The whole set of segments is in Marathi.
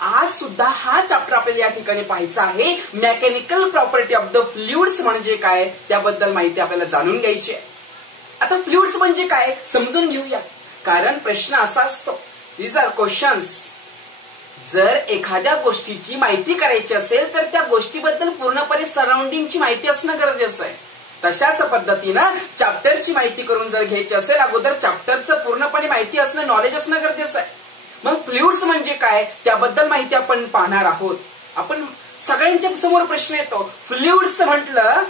आज सुद्धा हा चॅप्टर आपल्याला या ठिकाणी पाहायचा आहे. Mechanical property of the fluids म्हणजे काय त्याबद्दल माहिती आपल्याला जाणून घ्यायची आहे. आता फ्लुइड्स म्हणजे काय समजून घेऊया, कारण प्रश्न असा असतो, दीज आर क्वेश्चन्स. जर एखाद्या गोष्टीची माहिती करायची असेल तर त्या गोष्टीबद्दल पूर्णपणे सराउंडिंगची माहिती असणं गरजेचं आहे. तशाच पद्धतीनं चॅप्टरची माहिती करून जर घ्यायची असेल अगोदर चॅप्टरचं पूर्णपणे माहिती असणं, नॉलेज असणं गरजेचं आहे. मग फ्लुइड्स म्हणजे काय त्याबद्दल माहिती आपण पाहणार आहोत. आपण सगळ्यांच्या समोर प्रश्न येतो, फ्लुइड्स म्हटलं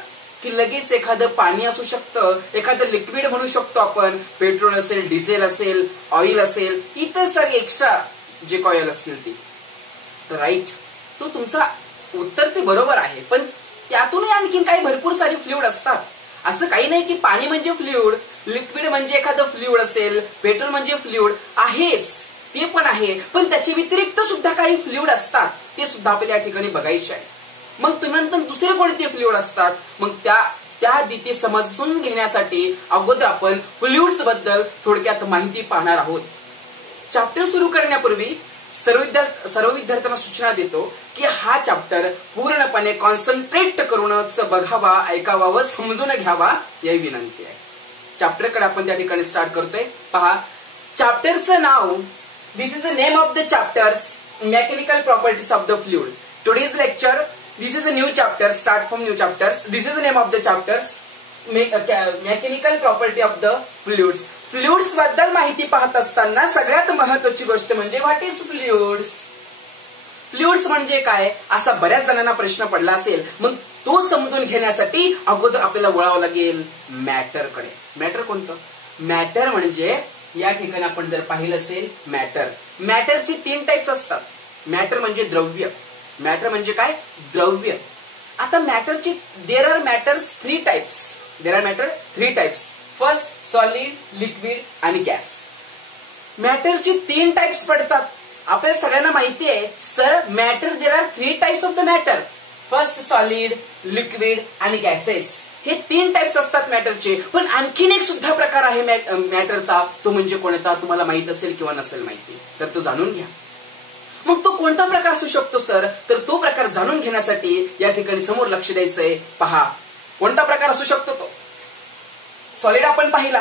की लगेच एखादं पाणी असू शकतं, एखादं लिक्विड म्हणू शकतो आपण, पेट्रोल असेल, डिझेल असेल, ऑइल असेल, इतर सगळे एक्स्ट्रा जे ऑइल असतील ते. तर राईट, तो तुमचा उत्तर ते बरोबर आहे, पण त्यातूनही आणखीन काही भरपूर सारी फ्लुइड असतात. असं काही नाही की पाणी म्हणजे फ्लुइड, लिक्विड म्हणजे एखादं फ्लुइड असेल, पेट्रोल म्हणजे फ्लुइड आहेच, ते पण आहे, पण त्याच्या व्यतिरिक्त सुद्धा काही फ्लुइड असतात, ते सुद्धा आपल्याला या ठिकाणी बघायचे आहे. मग नंतर दुसरे कोणते फ्लुइड असतात, मग त्या आधी ते समजून घेण्यासाठी अगोदर आपण फ्लुइड्स बद्दल थोडक्यात माहिती पाहणार आहोत. चॅप्टर सुरू करण्यापूर्वी सर्व विद्यार्थ्यांना सूचना देतो की हा चॅप्टर पूर्णपणे कॉन्सन्ट्रेट करूनच बघावा, ऐकावा व समजून घ्यावा याची विनंती आहे. चॅप्टरकडे आपण त्या ठिकाणी स्टार्ट करतोय. पहा, चॅप्टरचं नाव, this is the name of the chapters mechanical properties of the fluid. Today's lecture, this is a new chapter, start from new chapters. This is the name of the chapters mechanical property of the fluids. Fluids बद्दल माहिती पाहत असताना सगळ्यात महत्वाची गोष्ट म्हणजे व्हॉट इज फ्लुइड्स. फ्लुइड्स म्हणजे काय असा बऱ्याच जणांना प्रश्न पडला असेल. मग तो समजून घेण्यासाठी अगोदर आपल्याला वळावं लागेल मॅटरकडे. मॅटर कोणतं? मॅटर म्हणजे या ठिकाणी आपण जर पाहिलं असेल मॅटरची 3 टाइप्स असतात. मॅटर म्हणजे द्रव्य. मॅटर म्हणजे काय? द्रव्य. आता मॅटरची there are matters 3 types. There are matter 3 types. First solid, liquid आणि गॅस. मॅटरची 3 टाइप्स पडतात. आपल्याला सगळ्यांना माहिती आहे sir, matter there are 3 types of the matter. First solid, liquid आणि गॅसेस. हे 3 टाइप्स असतात मॅटरचे. पण आणखीन एक सुद्धा प्रकार आहे मॅटरचा, तो म्हणजे कोणता तुम्हाला माहित असेल किंवा नसेल माहिती, तर तो जाणून घ्या. मग तो कोणता प्रकार असू शकतो सर, तर तो प्रकार जाणून घेण्यासाठी या ठिकाणी समोर लक्ष द्यायचंय. पहा, कोणता प्रकार असू शकतो तो. सॉलिड आपण पाहिला,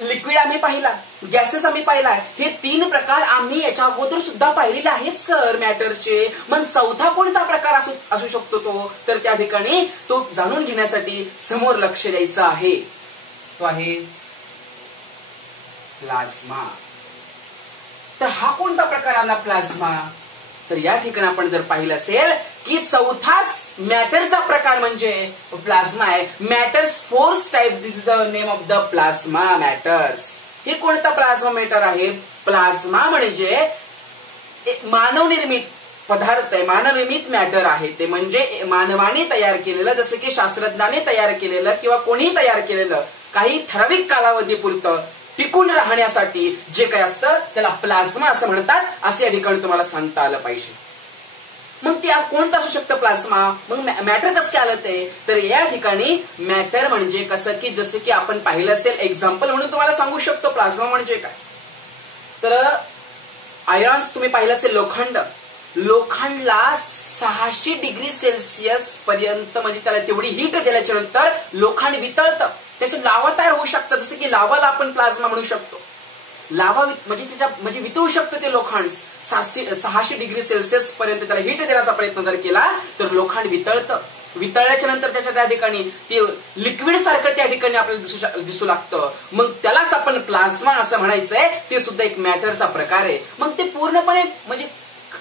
लिक्विड आम्ही पाहिला, गॅसेस आम्ही पाहिला. हे 3 प्रकार आम्ही याच्या अगोदर सुद्धा पाहिलेले आहेत सर मॅटरचे. मग चौथा कोणता प्रकार असू शकतो तो, तर त्या ठिकाणी तो जाणून घेण्यासाठी समोर लक्ष द्यायचं आहे. तो आहे प्लाझ्मा. तर हा कोणता प्रकार आला प्लाझ्मा, तर या ठिकाणी आपण जर पाहिलं असेल की चौथाच मॅटरचा प्रकार म्हणजे प्लाझ्मा आहे. Matters 4 type. This is the name of the plasma matters. हे कोणता प्लाझ्मा मॅटर आहे? प्लाझ्मा म्हणजे मानवनिर्मित पदार्थ आहे, मानवनिर्मित मॅटर आहे. ते म्हणजे मानवाने तयार केलेलं, जसं की शास्त्रज्ञाने तयार केलेलं किंवा कोणीही तयार केलेलं, काही ठराविक कालावधीपुरतं टिकून राहण्यासाठी जे काही असतं त्याला प्लाझ्मा असं म्हणतात. असे या ठिकाणी तुम्हाला सांगता आलं पाहिजे. मग ते कोणतं असू शकतं प्लाझ्मा. मग मॅटर कसं काय आलं ते, तर या ठिकाणी मॅटर म्हणजे कसं की जसं की आपण पाहिलं असेल, एक्झाम्पल म्हणून तुम्हाला सांगू शकतो प्लाझ्मा म्हणजे काय. तर आयॉन्स तुम्ही पाहिलं असेल, लोखंडला 600 डिग्री सेल्सिअस पर्यंत म्हणजे त्याला तेवढी हीट दिल्याच्या नंतर लोखंड वितळतं, त्याचं लावा तयार होऊ शकतं. जसं की लावाला आपण प्लाझ्मा म्हणू शकतो. लावा म्हणजे वितळू शकतं ते लोखंड. 600 डिग्री सेल्सिअस पर्यंत त्याला हीट देण्याचा प्रयत्न जर केला तर लोखंड वितळतं. वितळल्याच्या नंतर त्याच्या त्या ठिकाणी ते लिक्विड सारखं त्या ठिकाणी आपल्याला दिसू लागतं. मग त्यालाच आपण प्लाझ्मा असं म्हणायचंय. ते सुद्धा एक मॅटरचा प्रकार आहे. मग ते पूर्णपणे म्हणजे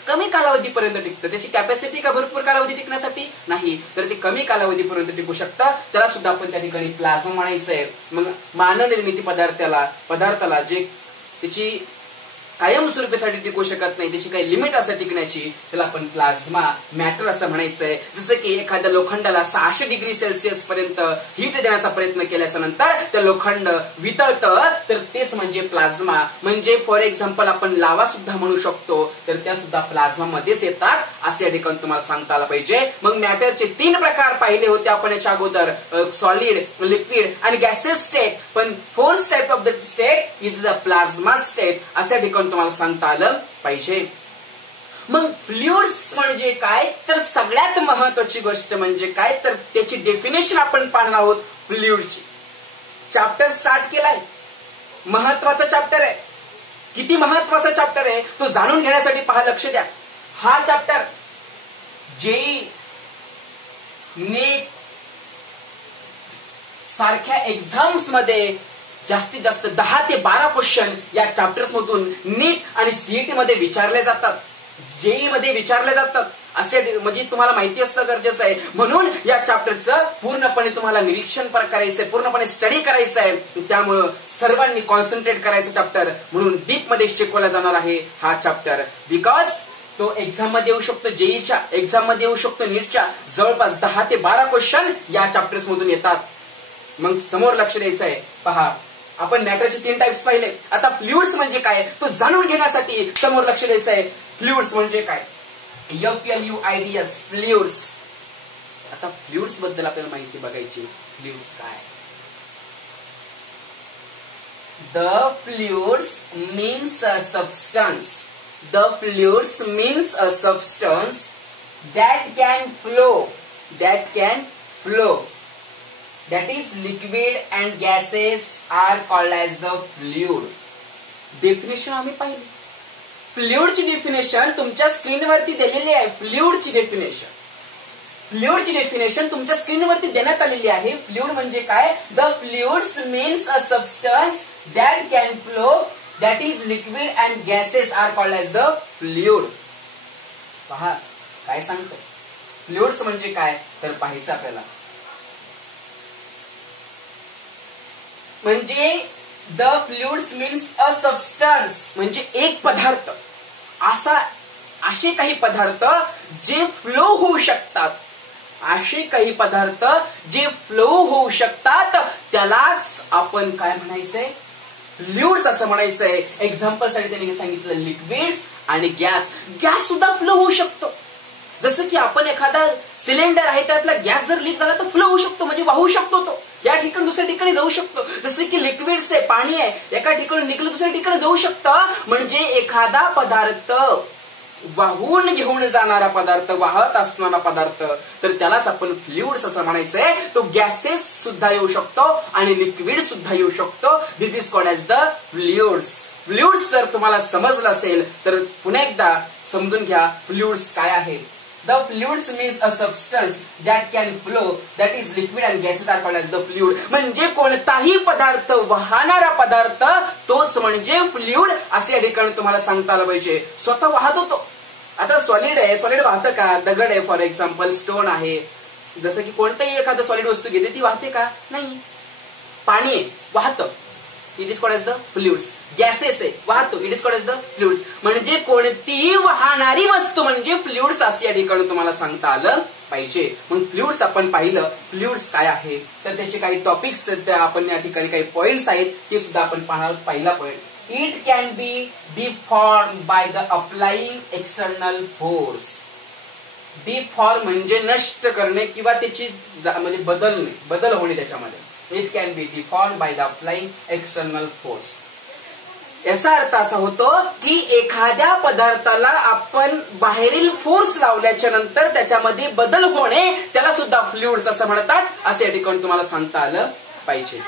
कमी कालावधीपर्यंत टिकतं. त्याची कॅपॅसिटी का भरपूर कालावधी टिकण्यासाठी नाही, तर ते कमी कालावधीपर्यंत टिकू शकतं. त्याला सुद्धा आपण त्या ठिकाणी प्लाझ्मा म्हणायचंय. मग मानवनिर्मिती पदार्थाला जे त्याची कायमस्वरूपीसाठी टिकू शकत नाही, त्याची काही लिमिट असते टिकण्याची, त्याला आपण प्लाझ्मा मॅटर असं म्हणायचंय. जसं की एखाद्या लोखंडाला 600 डिग्री सेल्सिअस पर्यंत हीट देण्याचा प्रयत्न केल्याच्या नंतर ते लोखंड वितळतं, तर तेच म्हणजे प्लाझ्मा. म्हणजे फॉर एक्झाम्पल आपण लावा सुद्धा म्हणू शकतो, तर त्या सुद्धा प्लाझ्मा मध्येच येतात असं या ठिकाणी तुम्हाला सांगता आलं पाहिजे. मग मॅटरचे 3 प्रकार पाहिले होते आपण याच्या अगोदर, सॉलिड, लिक्विड आणि गॅसेस स्टेट. पण 4th type of the state is the plasma state असं या ठिकाणी तुम्हाला सांगता आलं पाहिजे. मग फ्लुइड्स म्हणजे काय, तर सगळ्यात महत्वाची गोष्ट म्हणजे काय, तर त्याची डेफिनेशन आपण पाहणार आहोत फ्लुइडची. चॅप्टर स्टार्ट केलाय, महत्वाचा चॅप्टर आहे. किती महत्वाचा चॅप्टर आहे तो जाणून घेण्यासाठी पहा, लक्ष द्या. हा चॅप्टर जेईई, नीट सारख्या एक्झाम्स मध्ये जास्तीत जास्त 10 ते 12 क्वेश्चन या चॅप्टर्स मधून नीट आणि सीईटी मध्ये विचारले जातात, जेईई मध्ये विचारले जातात. असे म्हणजे तुम्हाला माहिती असणं गरजेचं आहे. म्हणून या चॅप्टरचं पूर्णपणे तुम्हाला निरीक्षण करायचंय, पूर्णपणे स्टडी करायचं आहे. त्यामुळं सर्वांनी कॉन्सन्ट्रेट करायचं चॅप्टर, म्हणून डीप मध्ये शिकवला जाणार आहे हा चॅप्टर. बिकॉज तो एक्झाम मध्ये येऊ शकतो, जेईच्या एक्झाम मध्ये येऊ शकतो, नीटच्या जवळपास 10 ते 12 क्वेश्चन या चॅप्टर्स मधून येतात. मग समोर लक्ष द्यायचं आहे. पहा, आपण मॅटरचे 3 टाइप्स पाहिले. आता फ्लुइड्स म्हणजे काय तो जाणून घेण्यासाठी समोर लक्ष द्यायचं आहे. फ्लुइड्स म्हणजे काय, FLUIDS, फ्लुइड्स. आता फ्लुइड्स बद्दल आपल्याला माहिती बघायची. फ्लुइड्स काय, the fluids means a substance. The fluids means a substance that can flow, that is liquid and gases are called as the fluid. Definition आम्ही पाहिली. फ्लुइडची डेफिनेशन तुमच्या स्क्रीनवरती दिलेली आहे. फ्लुइडची डेफिनेशन तुमच्या स्क्रीनवरती देण्यात आलेली आहे. फ्लुइड म्हणजे काय, the fluids means a substance that can flow, that is liquid and gases are called as the fluid. पहा काय सांगतो फ्लुइड्स म्हणजे काय, तर पाहायचं आपल्याला. म्हणजे the fluids means a substance म्हणजे एक पदार्थ, असे काही पदार्थ जे फ्लो होऊ शकतात, त्यालाच आपण काय म्हणायचंय, फ्लुइड्स असं म्हणायचंय. एक्झाम्पल साठी त्यांनी सांगितलं लिक्विड्स आणि गॅस. गॅस सुद्धा फ्लो होऊ शकतो. जसं की आपण एखादा सिलेंडर आहे त्यातला गॅस जर लीक झाला तर फ्लो होऊ शकतो, म्हणजे वाहू शकतो. तो या ठिकाणी दुसऱ्या ठिकाणी जाऊ शकतो. जसं की लिक्विड्स आहे, पाणी आहे, एका ठिकाणी निघालं दुसऱ्या ठिकाणी जाऊ शकतं. म्हणजे एखादा पदार्थ वाहून घेऊन जाणारा पदार्थ, वाहत असणारा पदार्थ, तर त्यालाच आपण फ्लुइड्स असं म्हणायचंय. तो गॅसेस सुद्धा येऊ शकतो आणि लिक्विड सुद्धा येऊ शकतो. This is called as the fluids. Fluids जर तुम्हाला समजलं असेल तर पुन्हा एकदा समजून घ्या फ्लुइड्स काय आहे. The fluids means a substance that can flow, that is liquid and gases are called as the fluid. म्हणजे कोणताही पदार्थ, वाहणारा पदार्थ तोच म्हणजे फ्लुइड असे या ठिकाणी तुम्हाला सांगता आलं पाहिजे. स्वतः वाहत होतो. आता सॉलिड आहे, सॉलिड वाहतं का, दगड आहे फॉर एक्झाम्पल, स्टोन आहे, जसं की कोणतंही एखादं सॉलिड वस्तू घेते ती वाहते का, नाही. पाणी आहे, वाहतं, it is called as the fluids. Gases आहे, वाहतो, it is called as the fluids. म्हणजे कोणतीही वाहणारी वस्तू म्हणजे फ्लुइड्स असे या ठिकाणी तुम्हाला सांगता आलं पाहिजे. मग फ्लुइड्स आपण पाहिलं. फ्लुइड्स काय आहे तर त्याचे काही टॉपिक्स आपण या ठिकाणी काही पॉइंट्स आहेत ते सुद्धा आपण पाहणार. पहिला point, it can be deform by the applying external force. Deform म्हणजे नष्ट करणे किंवा त्याची म्हणजे बदल होणे त्याच्यामध्ये. It can be deform by the applying external force. याचा अर्थ असा होतो की एखाद्या पदार्थाला आपण बाहेरील फोर्स लावल्याच्या नंतर त्याच्यामध्ये बदल होणे, त्याला सुद्धा फ्लुइड्स असं म्हणतात. असे या ठिकाणी तुम्हाला सांगता आलं पाहिजे.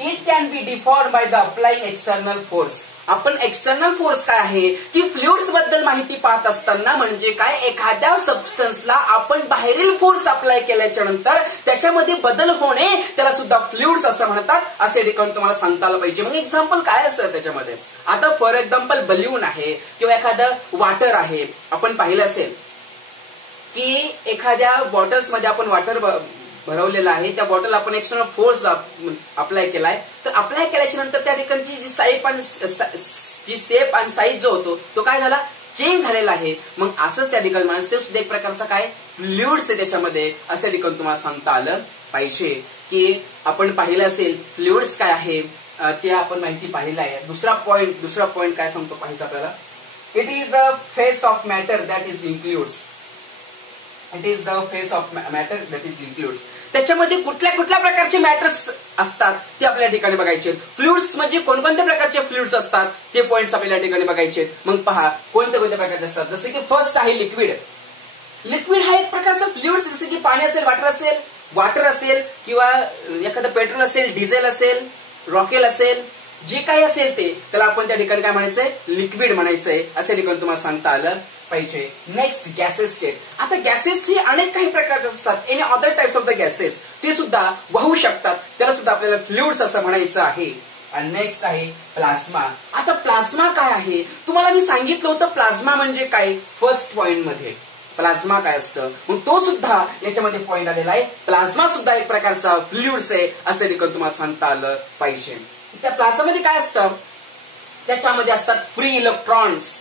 It can be deform by the applying external force. आपण एक्सटर्नल फोर्स काय आहे की फ्लुइड्स बद्दल माहिती पाहत असताना म्हणजे काय, एखाद्या सबस्टन्सला आपण बाहेरील फोर्स अप्लाय केल्याच्या नंतर त्याच्यामध्ये बदल होणे, त्याला सुद्धा फ्लुइड्स असं म्हणतात. असे ठिकाणी तुम्हाला सांगता आलं पाहिजे. मग एक्झाम्पल काय असतं त्याच्यामध्ये. आता फॉर एक्झाम्पल बलून आहे किंवा एखादं वॉटर आहे. आपण पाहिलं असेल की एखाद्या बॉटल्समध्ये आपण वॉटर भरवलेला आहे, त्या बॉटल आपण एक्सटर्नल फोर्स अप्लाय केलाय, तर अप्लाय केल्याच्या नंतर त्या ठिकाणची जी शेप आणि साईज जो होतो तो काय झाला, चेंज झालेला आहे. मग असंच त्या ठिकाणी माणूस ते सुद्धा एक प्रकारचा काय फ्लुइड्स आहे त्याच्यामध्ये, असं ठिकाणी तुम्हाला सांगता आलं पाहिजे. की आपण पाहिलं असेल फ्लुइड्स काय आहे ते आपण माहिती पाहिलं आहे. दुसरा पॉइंट काय सांगतो पाहिजे आपल्याला. It is the face of matter that is includes. It is the face of matter that is includes. त्याच्यामध्ये कुठल्या कुठल्या प्रकारचे मॅटर्स असतात ते आपल्या ठिकाणी बघायचे. फ्लुइड्स म्हणजे कोणकोणत्या प्रकारचे फ्लुइड्स असतात ते पॉइंट्स आपल्या ठिकाणी बघायचे. मग पहा कोणत्या कोणत्या प्रकारचे असतात. जसे की फर्स्ट आहे लिक्विड. लिक्विड हा एक प्रकारचा फ्लुइड्स, जसे की पाणी असेल, वाटर असेल किंवा एखादं पेट्रोल असेल, डिझेल असेल, रॉकेल असेल, जे काही असेल ते त्याला आपण त्या ठिकाणी काय म्हणायचंय, लिक्विड म्हणायचंय. असे ठिकाणी तुम्हाला सांगता आलं पाहिजे. Next gases state. आता गॅसेस ही अनेक काही प्रकारचे असतात. Any other types of the gases ते सुद्धा वाहू शकतात. त्याला सुद्धा आपल्याला फ्लुइड्स असं म्हणायचं आहे. आणि नेक्स्ट आहे प्लाझ्मा. आता प्लाझ्मा काय आहे तुम्हाला मी सांगितलं होतं. प्लाझ्मा म्हणजे काय फर्स्ट पॉइंट मध्ये प्लाझ्मा काय असतं, मग तो सुद्धा याच्यामध्ये पॉइंट आलेला आहे. प्लाझ्मा सुद्धा एक प्रकारचा फ्लुइड्स आहे असं देखील तुम्हाला सांगता आलं पाहिजे. त्या प्लाझ्मामध्ये काय असतं, त्याच्यामध्ये असतात फ्री इलेक्ट्रॉन्स.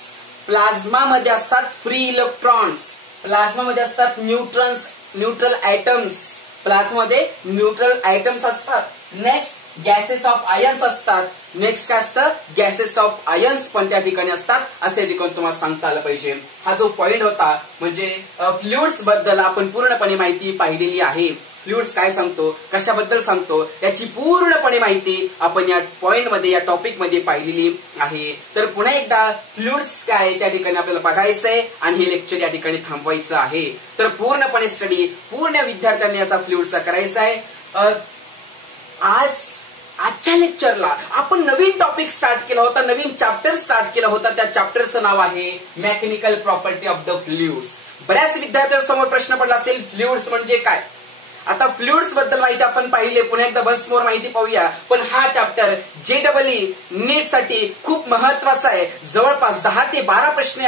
प्लाझ्मामध्ये असतात फ्री इलेक्ट्रॉन्स. प्लाझ्मामध्ये असतात न्यूट्रल आयटम्स. प्लाझ्मामध्ये न्यूट्रल आयटम्स असतात. नेक्स्ट गॅसेस ऑफ आयन्स असतात. नेक्स्ट काय असतं, गॅसेस ऑफ आयन्स पण त्या ठिकाणी असतात असे ठिकाणी तुम्हाला सांगता आलं पाहिजे. हा जो पॉइंट होता म्हणजे फ्लुइड्स बद्दल आपण पूर्णपणे माहिती पाहिलेली आहे. फ्लुइड्स काय सांगतो, कशाबद्दल सांगतो याची पूर्णपणे माहिती आपण या पॉइंट मध्ये, या टॉपिक मध्ये पाहिलेली आहे. तर पुन्हा एकदा फ्लुइड्स काय त्या ठिकाणी आपल्याला बघायचंय आणि हे लेक्चर या ठिकाणी थांबवायचं आहे. तर पूर्णपणे स्टडी पूर्ण विद्यार्थ्यांनी याचा फ्लुइड्सचा करायचा आहे. आजच्या लेक्चरला आपण नवीन टॉपिक स्टार्ट केला होता, नवीन चॅप्टर स्टार्ट केला होता. त्या चॅप्टरचं नाव आहे mechanical property of the fluids. बऱ्याच विद्यार्थ्यांसमोर प्रश्न पडला असेल फ्लुइड्स म्हणजे काय. आता फ्लुइड्स बद्दल माहिती आपण पाहिली, पुन्हा एकदा वन्स मोर माहिती पाहूया. पण हा चॅप्टर JEE नीट साठी खूप महत्वाचा आहे. जवळपास 10 ते 12 प्रश्न